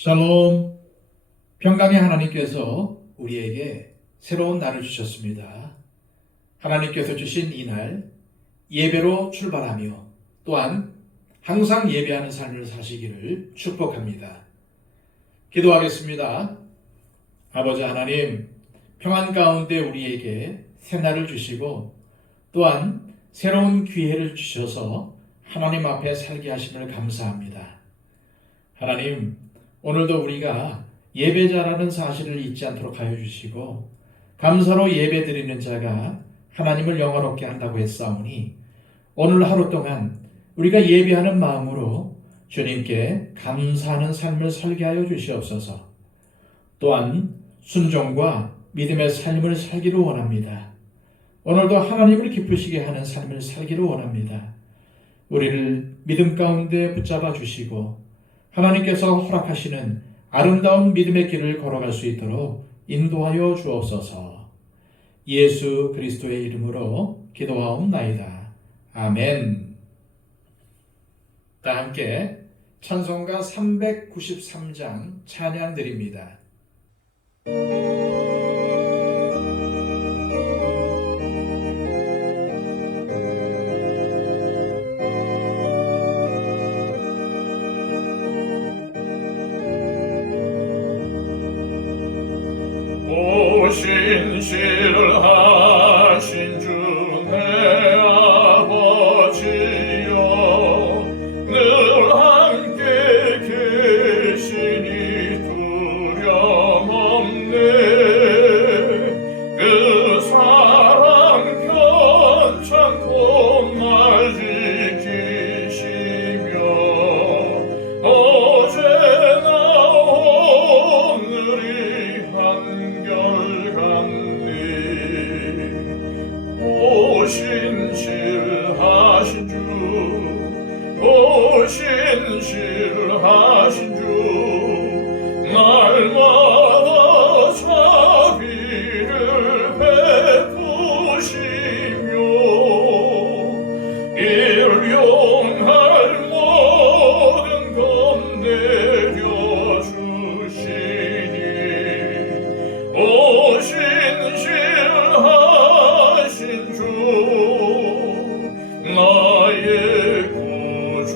샬롬. 평강의 하나님께서 우리에게 새로운 날을 주셨습니다. 하나님께서 주신 이 날 예배로 출발하며 또한 항상 예배하는 삶을 사시기를 축복합니다. 기도하겠습니다. 아버지 하나님, 평안 가운데 우리에게 새 날을 주시고 또한 새로운 기회를 주셔서 하나님 앞에 살게 하심을 감사합니다. 하나님, 오늘도 우리가 예배자라는 사실을 잊지 않도록 하여 주시고 감사로 예배드리는 자가 하나님을 영화롭게 한다고 했사오니 오늘 하루 동안 우리가 예배하는 마음으로 주님께 감사하는 삶을 살게 하여 주시옵소서. 또한 순종과 믿음의 삶을 살기를 원합니다. 오늘도 하나님을 기쁘시게 하는 삶을 살기를 원합니다. 우리를 믿음 가운데 붙잡아 주시고 하나님께서 허락하시는 아름다운 믿음의 길을 걸어갈 수 있도록 인도하여 주옵소서. 예수 그리스도의 이름으로 기도하옵나이다. 아멘. 다 함께 찬송가 393장 찬양 드립니다. 신실하신 주 내 아버지여, 늘 함께 계시니 두려움 없네. 그 사랑 편찮고 날 지키시며 어제나 오늘이 한결같네. 신실하신 주, 오 신실하신 주, 날마다 자비를 베푸시며 일용할 모든 것 내려주시니 오 신실하신 주, 나의 구주.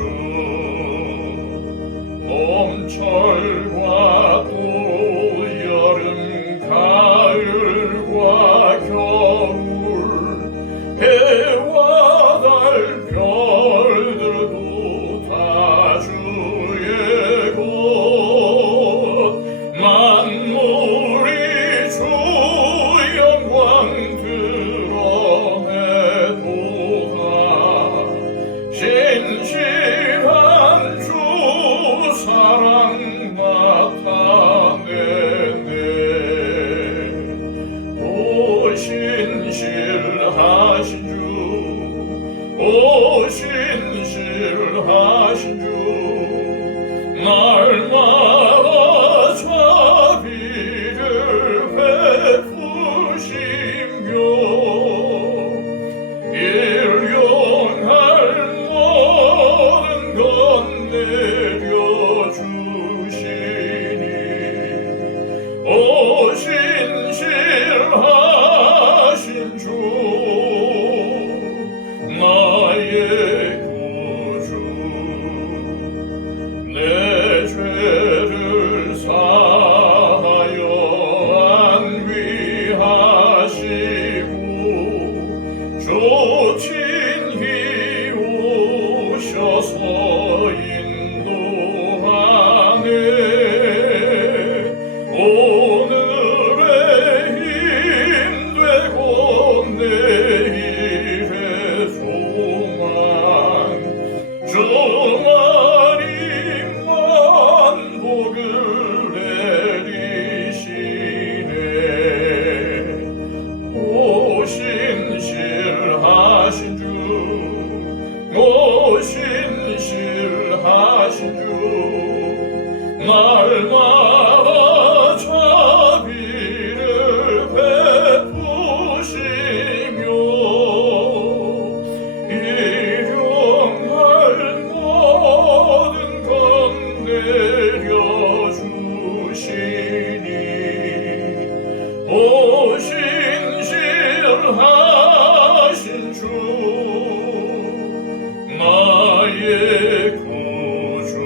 나의 구주.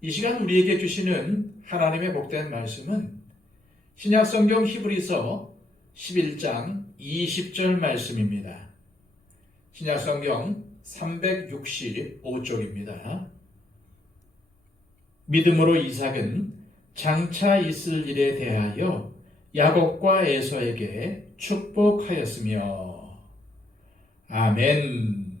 이 시간 우리에게 주시는 하나님의 복된 말씀은 신약성경 히브리서 11장 20절 말씀입니다. 신약성경 365쪽입니다. 믿음으로 이삭은 장차 있을 일에 대하여 야곱과 에서에게 축복하였으며. 아멘.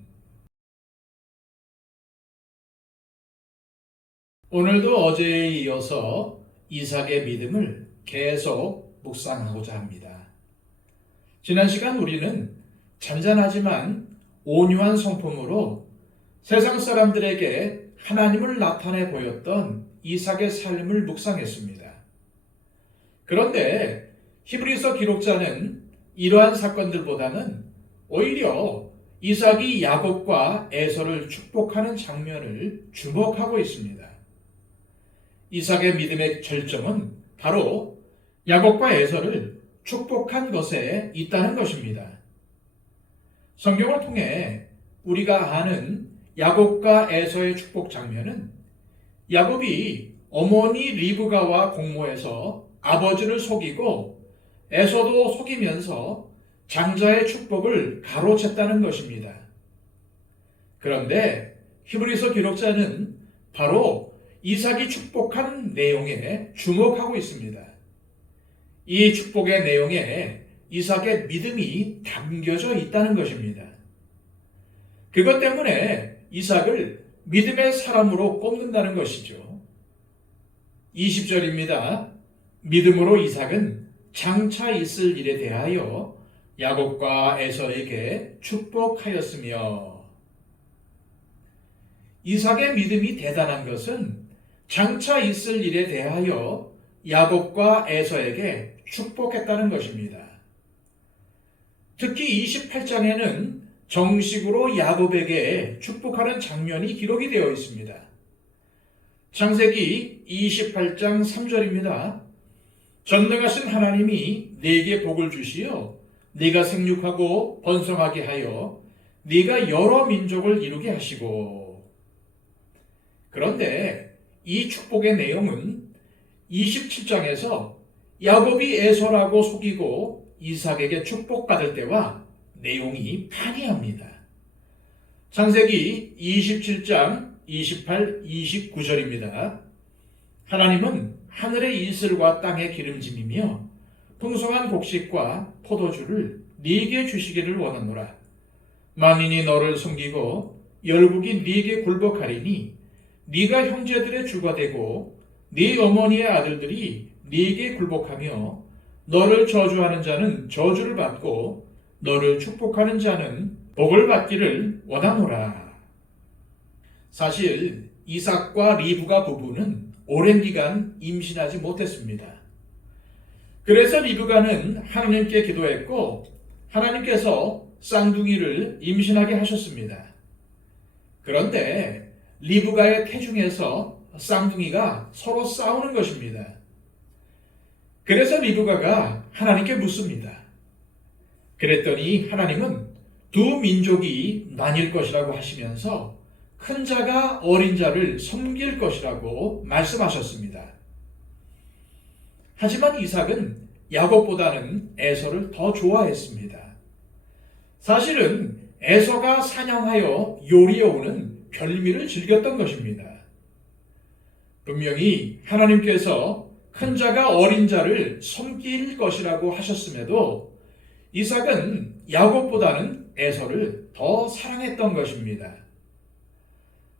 오늘도 어제에 이어서 이삭의 믿음을 계속 묵상하고자 합니다. 지난 시간 우리는 잔잔하지만 온유한 성품으로 세상 사람들에게 하나님을 나타내 보였던 이삭의 삶을 묵상했습니다. 그런데 히브리서 기록자는 이러한 사건들보다는 오히려 이삭이 야곱과 에서를 축복하는 장면을 주목하고 있습니다. 이삭의 믿음의 절정은 바로 야곱과 에서를 축복한 것에 있다는 것입니다. 성경을 통해 우리가 아는 야곱과 에서의 축복 장면은 야곱이 어머니 리브가와 공모해서 아버지를 속이고 에서도 속이면서 장자의 축복을 가로챘다는 것입니다. 그런데 히브리서 기록자는 바로 이삭이 축복한 내용에 주목하고 있습니다. 이 축복의 내용에 이삭의 믿음이 담겨져 있다는 것입니다. 그것 때문에 이삭을 믿음의 사람으로 꼽는다는 것이죠. 20절입니다. 믿음으로 이삭은 장차 있을 일에 대하여 야곱과 에서에게 축복하였으며. 이삭의 믿음이 대단한 것은 장차 있을 일에 대하여 야곱과 에서에게 축복했다는 것입니다. 특히 28장에는 정식으로 야곱에게 축복하는 장면이 기록이 되어 있습니다. 창세기 28장 3절입니다. 전능하신 하나님이 네게 복을 주시어 네가 생육하고 번성하게 하여 네가 여러 민족을 이루게 하시고. 그런데 이 축복의 내용은 27장에서 야곱이 에서라고 속이고 이삭에게 축복받을 때와 내용이 판이합니다. 창세기 27장 28, 29절입니다. 하나님은 하늘의 이슬과 땅의 기름짐이며 풍성한 곡식과 포도주를 네게 주시기를 원하노라. 만인이 너를 섬기고 열국이 네게 굴복하리니 네가 형제들의 주가 되고 네 어머니의 아들들이 네게 굴복하며 너를 저주하는 자는 저주를 받고 너를 축복하는 자는 복을 받기를 원하노라. 사실 이삭과 리브가 부부는 오랜 기간 임신하지 못했습니다. 그래서 리브가는 하나님께 기도했고 하나님께서 쌍둥이를 임신하게 하셨습니다. 그런데 리브가의 태중에서 쌍둥이가 서로 싸우는 것입니다. 그래서 리브가가 하나님께 묻습니다. 그랬더니 하나님은 두 민족이 나뉠 것이라고 하시면서 큰 자가 어린 자를 섬길 것이라고 말씀하셨습니다. 하지만 이삭은 야곱보다는 에서를 더 좋아했습니다. 사실은 에서가 사냥하여 요리해오는 별미를 즐겼던 것입니다. 분명히 하나님께서 큰 자가 어린 자를 섬길 것이라고 하셨음에도 이삭은 야곱보다는 에서를 더 사랑했던 것입니다.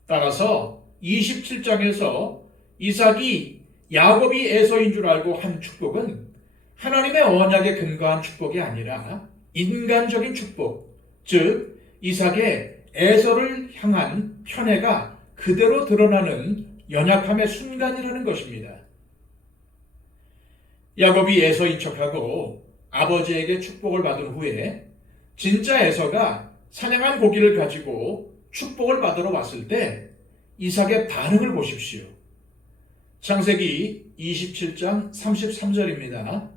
따라서 27장에서 이삭이 야곱이 에서인 줄 알고 한 축복은 하나님의 언약에 근거한 축복이 아니라 인간적인 축복, 즉 이삭의 에서를 향한 편애가 그대로 드러나는 연약함의 순간이라는 것입니다. 야곱이 에서인 척하고 아버지에게 축복을 받은 후에 진짜 에서가 사냥한 고기를 가지고 축복을 받으러 왔을 때 이삭의 반응을 보십시오. 창세기 27장 33절입니다.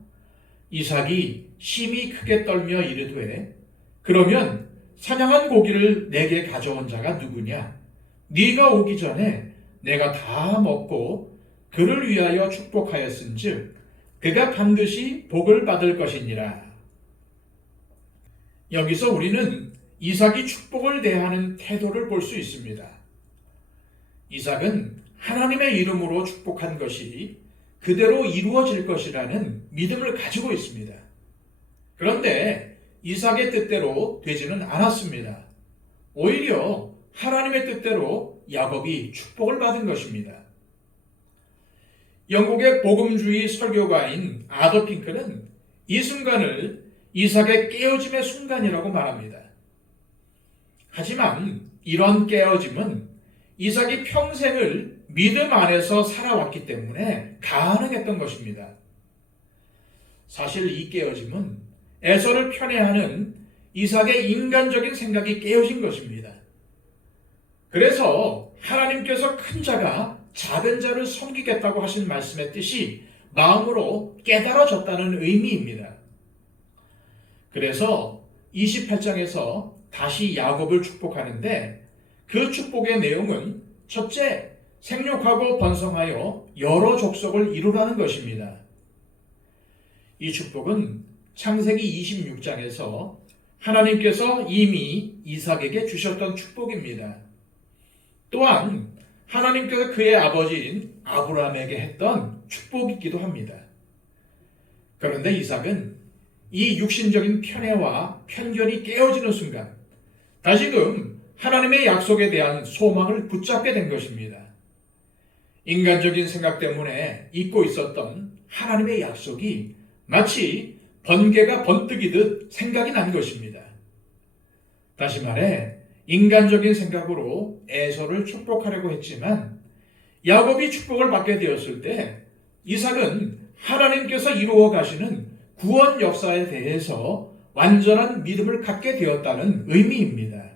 이삭이 심히 크게 떨며 이르되 그러면 사냥한 고기를 내게 가져온 자가 누구냐? 네가 오기 전에 내가 다 먹고 그를 위하여 축복하였은즉 그가 반드시 복을 받을 것이니라. 여기서 우리는 이삭이 축복을 대하는 태도를 볼 수 있습니다. 이삭은 하나님의 이름으로 축복한 것이 그대로 이루어질 것이라는 믿음을 가지고 있습니다. 그런데 이삭의 뜻대로 되지는 않았습니다. 오히려 하나님의 뜻대로 야곱이 축복을 받은 것입니다. 영국의 복음주의 설교가인 아더 핑크는 이 순간을 이삭의 깨어짐의 순간이라고 말합니다. 하지만 이런 깨어짐은 이삭이 평생을 믿음 안에서 살아왔기 때문에 가능했던 것입니다. 사실 이 깨어짐은 에서를 편애하는 이삭의 인간적인 생각이 깨어진 것입니다. 그래서 하나님께서 큰 자가 작은 자를 섬기겠다고 하신 말씀의 뜻이 마음으로 깨달아졌다는 의미입니다. 그래서 28장에서 다시 야곱을 축복하는데 그 축복의 내용은 첫째, 생육하고 번성하여 여러 족속을 이루라는 것입니다. 이 축복은 창세기 26장에서 하나님께서 이미 이삭에게 주셨던 축복입니다. 또한 하나님께서 그의 아버지인 아브라함에게 했던 축복이기도 합니다. 그런데 이삭은 이 육신적인 편애와 편견이 깨어지는 순간 다시금 하나님의 약속에 대한 소망을 붙잡게 된 것입니다. 인간적인 생각 때문에 잊고 있었던 하나님의 약속이 마치 번개가 번뜩이듯 생각이 난 것입니다. 다시 말해 인간적인 생각으로 에서를 축복하려고 했지만 야곱이 축복을 받게 되었을 때 이삭은 하나님께서 이루어 가시는 구원 역사에 대해서 완전한 믿음을 갖게 되었다는 의미입니다.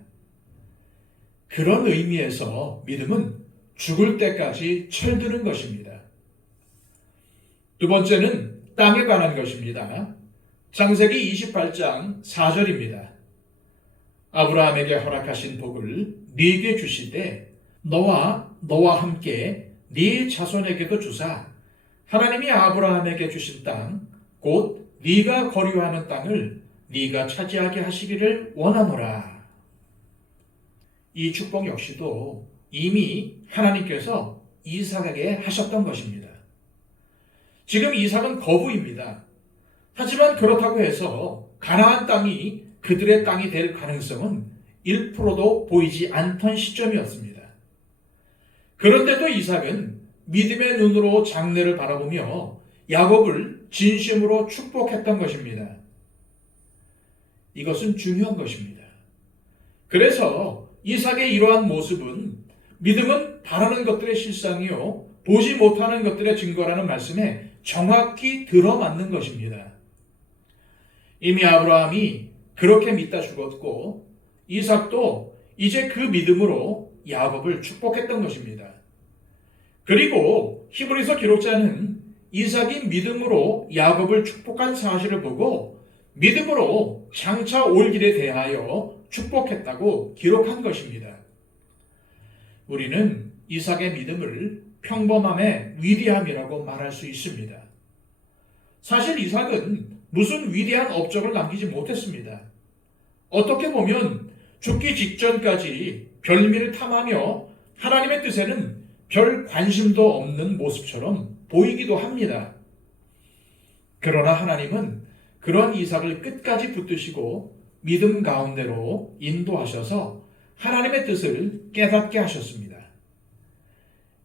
그런 의미에서 믿음은 죽을 때까지 철드는 것입니다. 두 번째는 땅에 관한 것입니다. 창세기 28장 4절입니다. 아브라함에게 허락하신 복을 네게 주시되 너와 함께 네 자손에게도 주사 하나님이 아브라함에게 주신 땅 곧 네가 거류하는 땅을 네가 차지하게 하시기를 원하노라. 이 축복 역시도 이미 하나님께서 이삭에게 하셨던 것입니다. 지금 이삭은 거부입니다. 하지만 그렇다고 해서 가나안 땅이 그들의 땅이 될 가능성은 1%도 보이지 않던 시점이었습니다. 그런데도 이삭은 믿음의 눈으로 장래를 바라보며 야곱을 진심으로 축복했던 것입니다. 이것은 중요한 것입니다. 그래서 이삭의 이러한 모습은 믿음은 바라는 것들의 실상이요 보지 못하는 것들의 증거라는 말씀에 정확히 들어맞는 것입니다. 이미 아브라함이 그렇게 믿다 죽었고 이삭도 이제 그 믿음으로 야곱을 축복했던 것입니다. 그리고 히브리서 기록자는 이삭이 믿음으로 야곱을 축복한 사실을 보고 믿음으로 장차 올 길에 대하여 축복했다고 기록한 것입니다. 우리는 이삭의 믿음을 평범함의 위대함이라고 말할 수 있습니다. 사실 이삭은 무슨 위대한 업적을 남기지 못했습니다. 어떻게 보면 죽기 직전까지 별미를 탐하며 하나님의 뜻에는 별 관심도 없는 모습처럼 보이기도 합니다. 그러나 하나님은 그런 이삭을 끝까지 붙드시고 믿음 가운데로 인도하셔서 하나님의 뜻을 깨닫게 하셨습니다.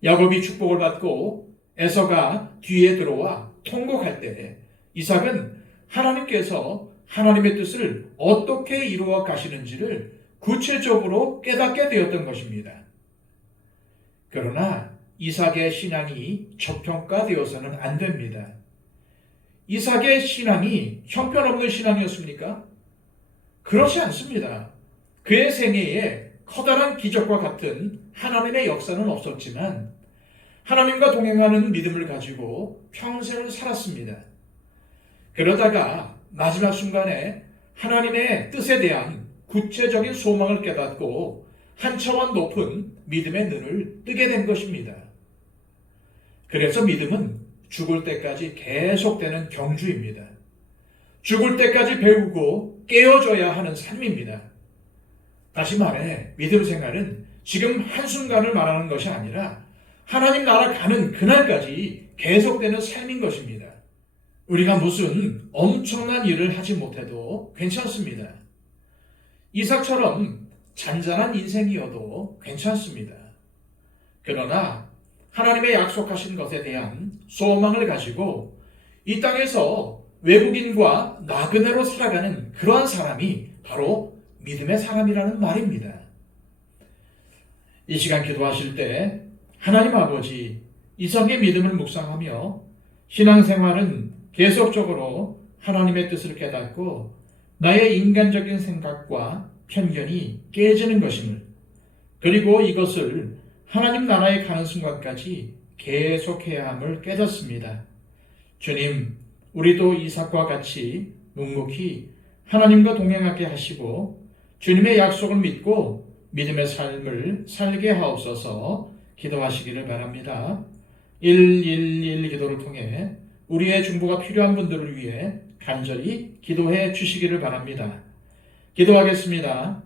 야곱이 축복을 받고 에서가 뒤에 들어와 통곡할 때 이삭은 하나님께서 하나님의 뜻을 어떻게 이루어 가시는지를 구체적으로 깨닫게 되었던 것입니다. 그러나 이삭의 신앙이 저평가되어서는 안 됩니다. 이삭의 신앙이 형편없는 신앙이었습니까? 그렇지 않습니다. 그의 생애에 커다란 기적과 같은 하나님의 역사는 없었지만 하나님과 동행하는 믿음을 가지고 평생을 살았습니다. 그러다가 마지막 순간에 하나님의 뜻에 대한 구체적인 소망을 깨닫고 한 차원 높은 믿음의 눈을 뜨게 된 것입니다. 그래서 믿음은 죽을 때까지 계속되는 경주입니다. 죽을 때까지 배우고 깨어져야 하는 삶입니다. 다시 말해 믿음 생활은 지금 한순간을 말하는 것이 아니라 하나님 나라 가는 그날까지 계속되는 삶인 것입니다. 우리가 무슨 엄청난 일을 하지 못해도 괜찮습니다. 이삭처럼 잔잔한 인생이어도 괜찮습니다. 그러나 하나님의 약속하신 것에 대한 소망을 가지고 이 땅에서 외국인과 나그네로 살아가는 그러한 사람이 바로 믿음의 사람이라는 말입니다. 이 시간 기도하실 때 하나님 아버지 이삭의 믿음을 묵상하며 신앙생활은 계속적으로 하나님의 뜻을 깨닫고 나의 인간적인 생각과 편견이 깨지는 것임을, 그리고 이것을 하나님 나라에 가는 순간까지 계속해야 함을 깨닫습니다. 주님, 우리도 이삭과 같이 묵묵히 하나님과 동행하게 하시고 주님의 약속을 믿고 믿음의 삶을 살게 하옵소서. 기도하시기를 바랍니다. 111 기도를 통해 우리의 중보가 필요한 분들을 위해 간절히 기도해 주시기를 바랍니다. 기도하겠습니다.